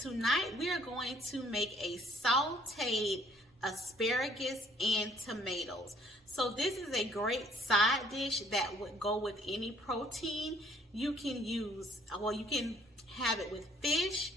tonight we are going to make a sauteed asparagus and tomatoes. So this is a great side dish that would go with any protein. You can use, well, you can have it with fish,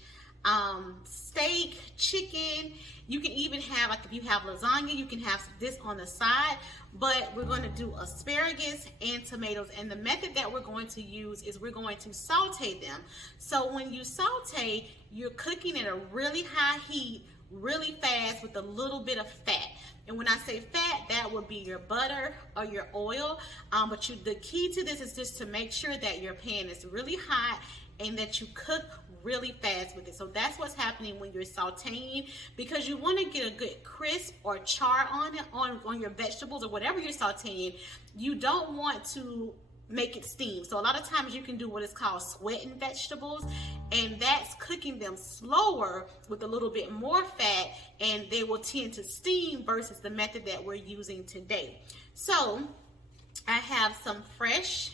steak, chicken. You can even have, like if you have lasagna, you can have this on the side. But we're going to do asparagus and tomatoes, and the method that we're going to use is we're going to saute them. So when you saute, you're cooking at a really high heat, really fast with a little bit of fat. And when I say fat, that would be your butter or your oil. But the key to this is just to make sure that your pan is really hot and that you cook really fast with it. So that's what's happening when you're sauteing, because you want to get a good crisp or char on it, on your vegetables or whatever you're sauteing. You don't want to make it steam. So a lot of times you can do what is called sweating vegetables, and that's cooking them slower with a little bit more fat, and they will tend to steam versus the method that we're using today. So I have some fresh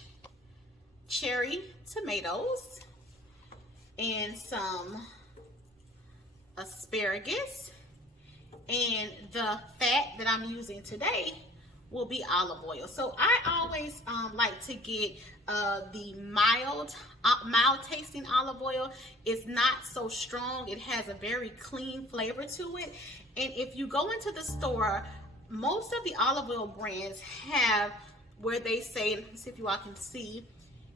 cherry tomatoes and some asparagus, and the fat that I'm using today will be olive oil. So I always like to get the mild tasting olive oil. It's not so strong. It has a very clean flavor to it. And if you go into the store, most of the olive oil brands have where they say, let me see if you all can see,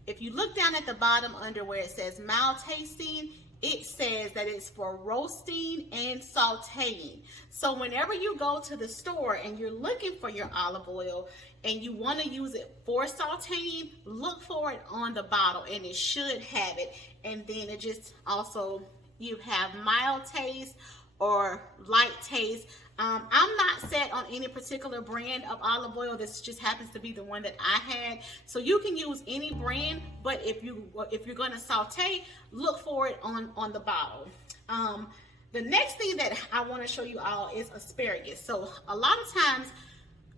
if you look down at the bottom under where it says mild tasting, it says that it's for roasting and sauteing. So whenever you go to the store and you're looking for your olive oil and you want to use it for sauteing, look for it on the bottle, and it should have it. And then it just also, you have mild taste or light taste. I'm not set on any particular brand of olive oil. This just happens to be the one that I had. So you can use any brand, but if you're going to saute, look for it on the bottle. The next thing that I want to show you all is asparagus. So a lot of times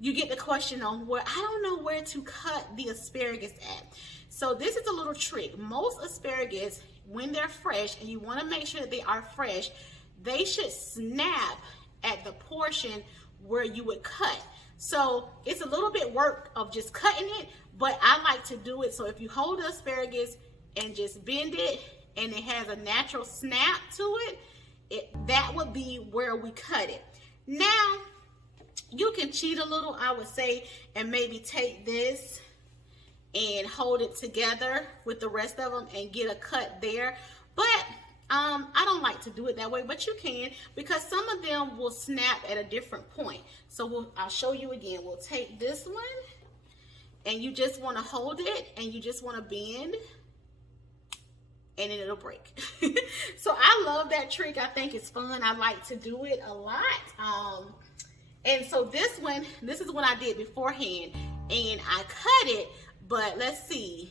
you get the question on where I don't know where to cut the asparagus at. So this is a little trick. Most asparagus, when they're fresh, and you want to make sure that they are fresh, they should snap at the portion where you would cut. So it's a little bit work of just cutting it, but I like to do it. So if you hold the asparagus and just bend it and it has a natural snap to it, that would be where we cut it. Now you can cheat a little, I would say, and maybe take this and hold it together with the rest of them and get a cut there. But I don't like to do it that way, but you can, because some of them will snap at a different point. So I'll show you again. We'll take this one, and you just want to hold it, and you just want to bend, and then it'll break. So I love that trick. I think it's fun. I like to do it a lot. And so this is what I did beforehand, and I cut it, but let's see.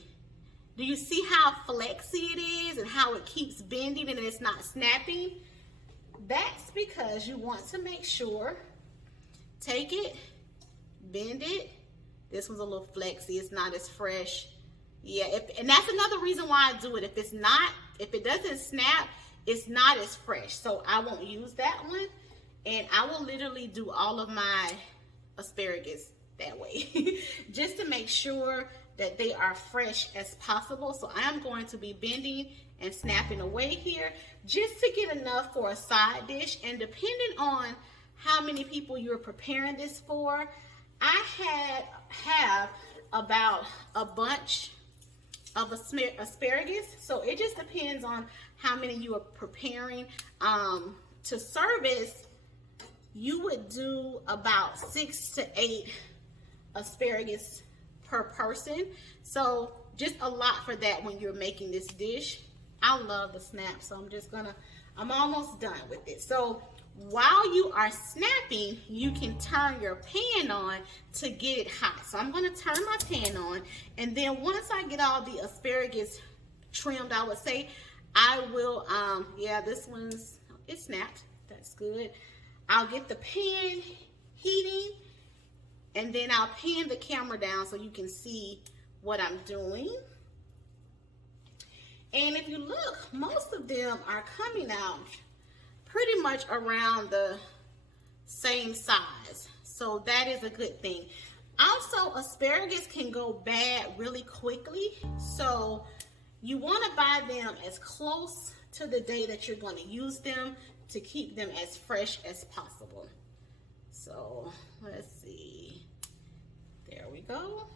Do you see how flexy it is and how it keeps bending and it's not snapping? That's because you want to make sure, take it, bend it. This one's a little flexy, it's not as fresh. Yeah, and that's another reason why I do it. If it doesn't snap, it's not as fresh. So I won't use that one. And I will literally do all of my asparagus that way, just to make sure that they are fresh as possible. So I am going to be bending and snapping away here just to get enough for a side dish. And depending on how many people you're preparing this for, I have about a bunch of asparagus. So it just depends on how many you are preparing. To service, you would do about 6 to 8 asparagus per person. So just a lot for that when you're making this dish. I love the snap, so I'm almost done with it. So while you are snapping, you can turn your pan on to get it hot. So I'm going to turn my pan on, and then once I get all the asparagus trimmed, I would say, I will, yeah, this one's, it snapped. That's good. I'll get the pan heating, and then I'll pan the camera down so you can see what I'm doing. And if you look, most of them are coming out pretty much around the same size. So that is a good thing. Also, asparagus can go bad really quickly. So you want to buy them as close to the day that you're going to use them to keep them as fresh as possible. So let's see. There we go.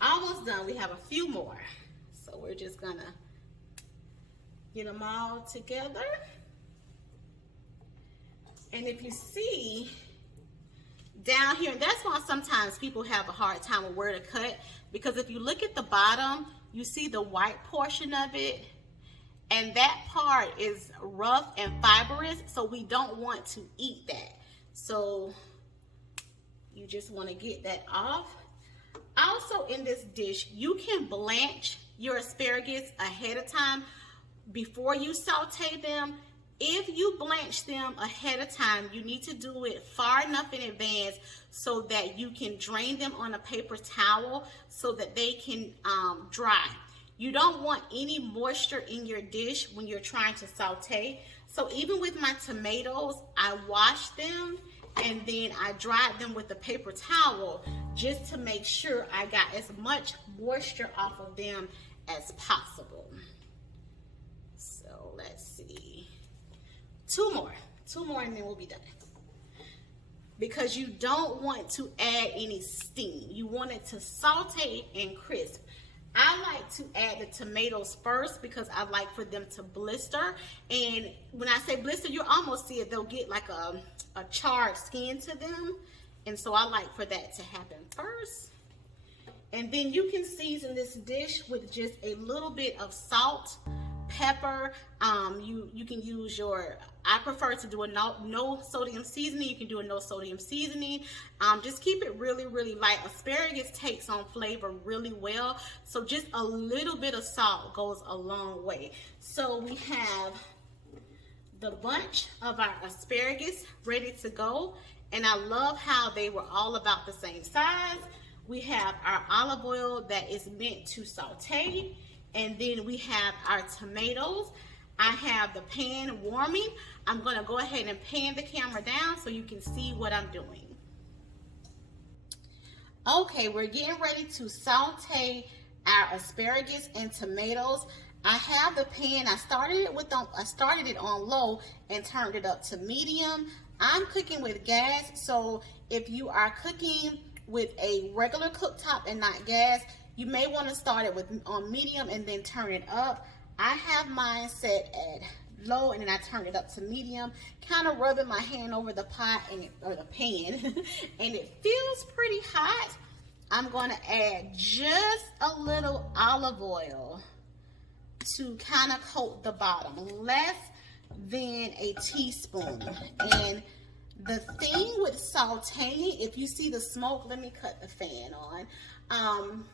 Almost done. We have a few more. So we're just going to get them all together. And if you see down here, and that's why sometimes people have a hard time with where to cut, because if you look at the bottom, you see the white portion of it, and that part is rough and fibrous, so we don't want to eat that. So you just want to get that off. Also, in this dish, you can blanch your asparagus ahead of time before you saute them. If you blanch them ahead of time, you need to do it far enough in advance so that you can drain them on a paper towel so that they can dry. You don't want any moisture in your dish when you're trying to saute. So even with my tomatoes, I washed them and then I dried them with a paper towel just to make sure I got as much moisture off of them as possible. So let's see. Two more and then we'll be done. Because you don't want to add any steam. You want it to saute and crisp. I like to add the tomatoes first because I like for them to blister. And when I say blister, you'll almost see it. They'll get like a charred skin to them. And so I like for that to happen first. And then you can season this dish with just a little bit of salt, pepper. You can use your, I prefer to do a no sodium seasoning. You can do a no sodium seasoning. Just keep it really, really light. Asparagus takes on flavor really well. So just a little bit of salt goes a long way. So we have the bunch of our asparagus ready to go. And I love how they were all about the same size. We have our olive oil that is meant to saute. And then we have our tomatoes. I have the pan warming. I'm going to go ahead and pan the camera down so you can see what I'm doing. Okay, we're getting ready to saute our asparagus and tomatoes. I have the pan. I started it on low and turned it up to medium. I'm cooking with gas, so if you are cooking with a regular cooktop and not gas, you may want to start it on medium and then turn it up. I have mine set at low and then I turn it up to medium, kind of rubbing my hand over the pot or the pan, and it feels pretty hot. I'm going to add just a little olive oil to kind of coat the bottom, less than a teaspoon. And the thing with sauteing, if you see the smoke, let me cut the fan on.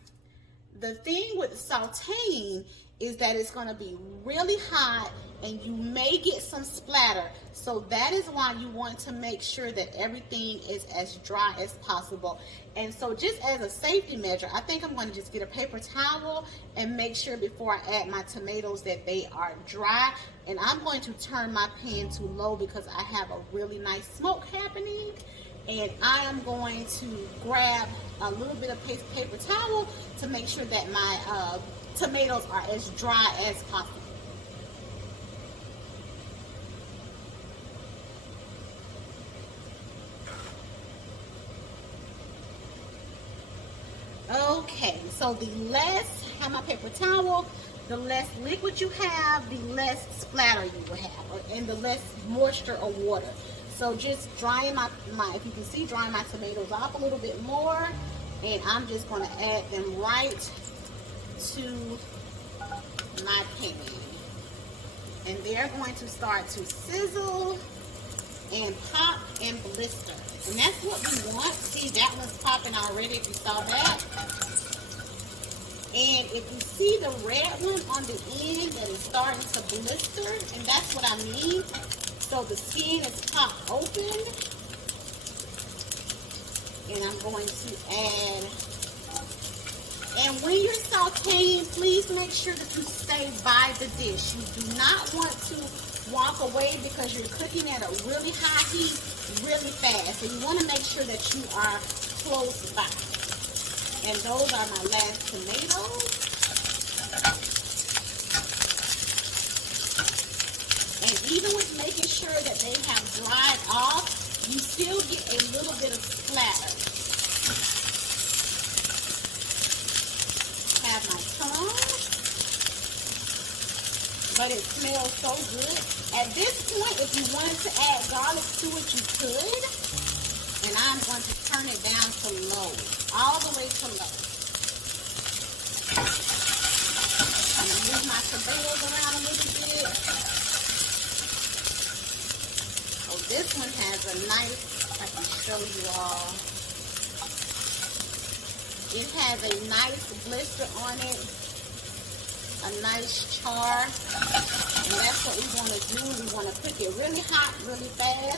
The thing with sauteing is that it's going to be really hot and you may get some splatter. So that is why you want to make sure that everything is as dry as possible. And so just as a safety measure, I think I'm going to just get a paper towel and make sure before I add my tomatoes that they are dry. And I'm going to turn my pan to low because I have a really nice smoke happening. And I am going to grab a little bit of paper towel to make sure that my tomatoes are as dry as possible. Okay, so the less, I have my paper towel, the less liquid you have, the less splatter you will have, and the less moisture or water. So just drying if you can see, drying my tomatoes off a little bit more, and I'm just going to add them right to my pan. And they're going to start to sizzle and pop and blister. And that's what we want. See, that one's popping already if you saw that. And if you see the red one on the end that is starting to blister, and that's what I mean. So the skin is popped open. And I'm going to add And when you're sauteing, please make sure that you stay by the dish. You do not want to walk away because you're cooking at a really high heat really fast. So you want to make sure that you are close by. And those are my last tomatoes. And even with making sure that they have dried off, you still get a little bit of splatter. Have my tongue, but it smells so good. At this point, if you wanted to add garlic to it, you could. And I'm going to turn it down to low, all the way to low. I'm going to move my tomatoes around a little bit. Oh, this one has a nice, I can show you all. It has a nice blister on it, a nice char, and that's what we want to do. We want to cook it really hot, really fast.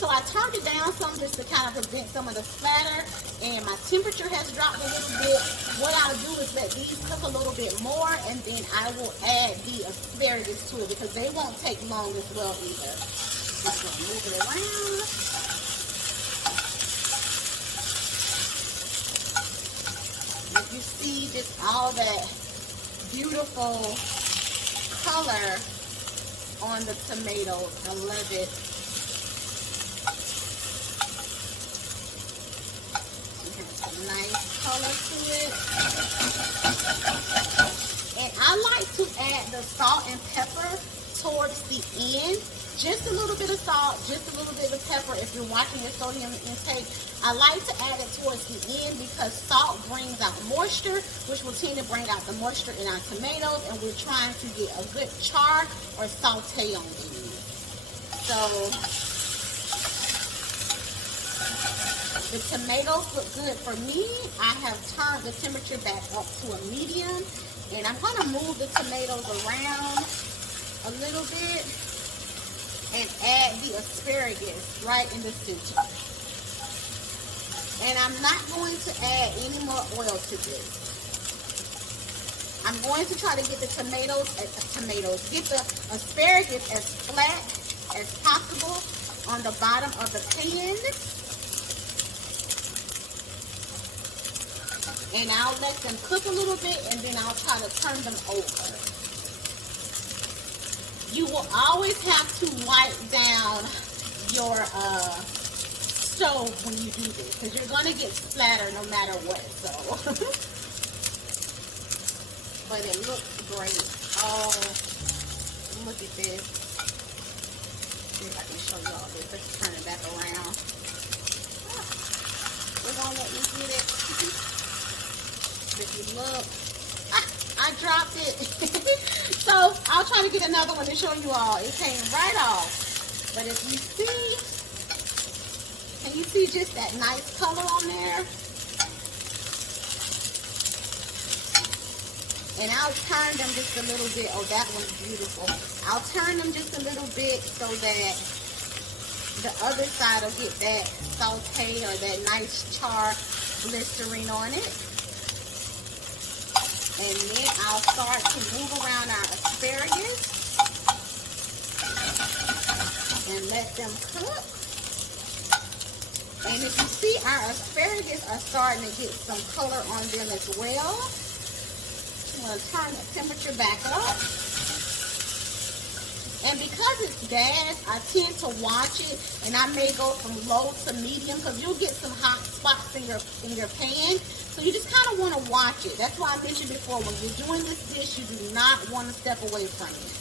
So I turned it down some just to kind of prevent some of the splatter, and my temperature has dropped a little bit. What I'll do is let these cook a little bit more, and then I will add the asparagus to it because they won't take long as well either. Just gonna move it around. If you see just all that beautiful color on the tomatoes, I love it. Nice color to it. And I like to add the salt and pepper towards the end. Just a little bit of salt, just a little bit of pepper. If you're watching your sodium intake, I like to add it towards the end because salt brings out moisture, which will tend to bring out the moisture in our tomatoes, and we're trying to get a good char or saute on these. So the tomatoes look good for me. I have turned the temperature back up to a medium, and I'm going to move the tomatoes around a little bit and add the asparagus right in the center. And I'm not going to add any more oil to this. I'm going to try to get the get the asparagus as flat as possible on the bottom of the pan. And I'll let them cook a little bit, and then I'll try to turn them over. You will always have to wipe down your stove when you do this, because you're going to get splatter no matter what. So, but it looks great. Oh, look at this. See if I can show you all this. Let's turn it back around. We're going to let me get it. If you look, I dropped it. So I'll try to get another one to show you all. It came right off. But if you see, can you see just that nice color on there? And I'll turn them just a little bit. Oh, that one's beautiful. I'll turn them just a little bit so that the other side will get that saute or that nice char blistering on it. And then I'll start to move around our asparagus and let them cook. And if you see, our asparagus are starting to get some color on them as well. I'm going to turn the temperature back up. And because it's gas, I tend to watch it, and I may go from low to medium because you'll get some hot spots in your pan. So you just kind of want to watch it. That's why I mentioned before, when you're doing this dish, you do not want to step away from it.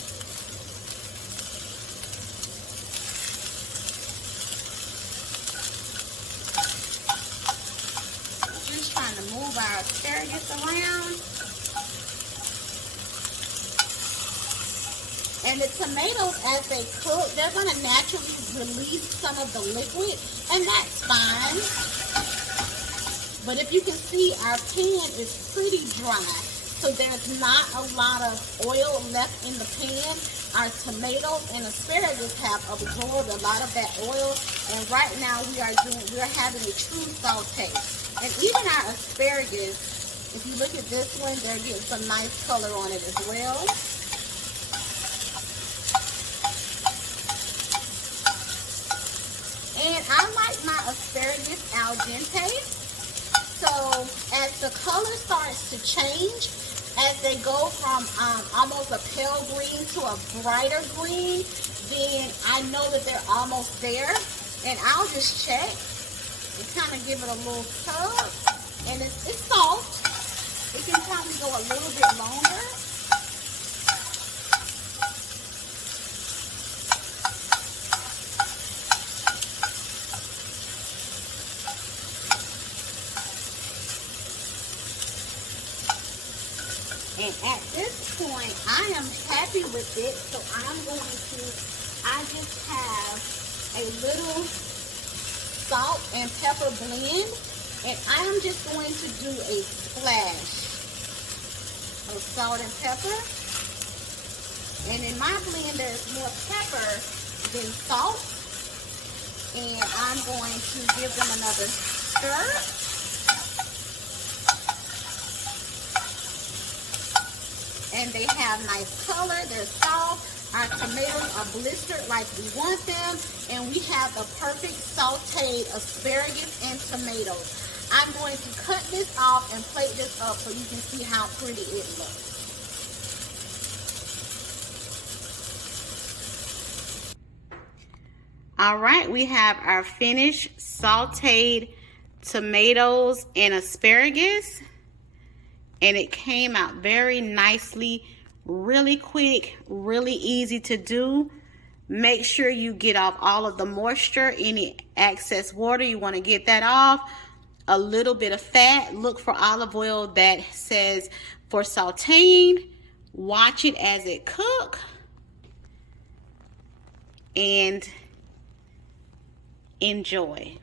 Just trying to move our asparagus around. And the tomatoes, as they cook, they're going to naturally release some of the liquid, and that's fine. But if you can see, our pan is pretty dry, so there's not a lot of oil left in the pan. Our tomatoes and asparagus have absorbed a lot of that oil, and right now we're having a true saute. And even our asparagus If you look at this one, they're getting some nice color on it as well. And I like my asparagus al dente. So as the color starts to change, as they go from almost a pale green to a brighter green, then I know that they're almost there. And I'll just check and kind of give it a little tug. And it's soft. It can probably go a little bit longer. And at this point, I am happy with it. So I just have a little salt and pepper blend. And I'm just going to do a splash of salt and pepper. And in my blend, there's more pepper than salt. And I'm going to give them another stir. And they have nice color, they're soft. Our tomatoes are blistered like we want them. And we have the perfect sauteed asparagus and tomatoes. I'm going to cut this off and plate this up so you can see how pretty it looks. All right, we have our finished sauteed tomatoes and asparagus. And it came out very nicely, really quick, really easy to do. Make sure you get off all of the moisture, any excess water, you want to get that off. A little bit of fat. Look for olive oil that says for sauteing. Watch it as it cooks. And enjoy.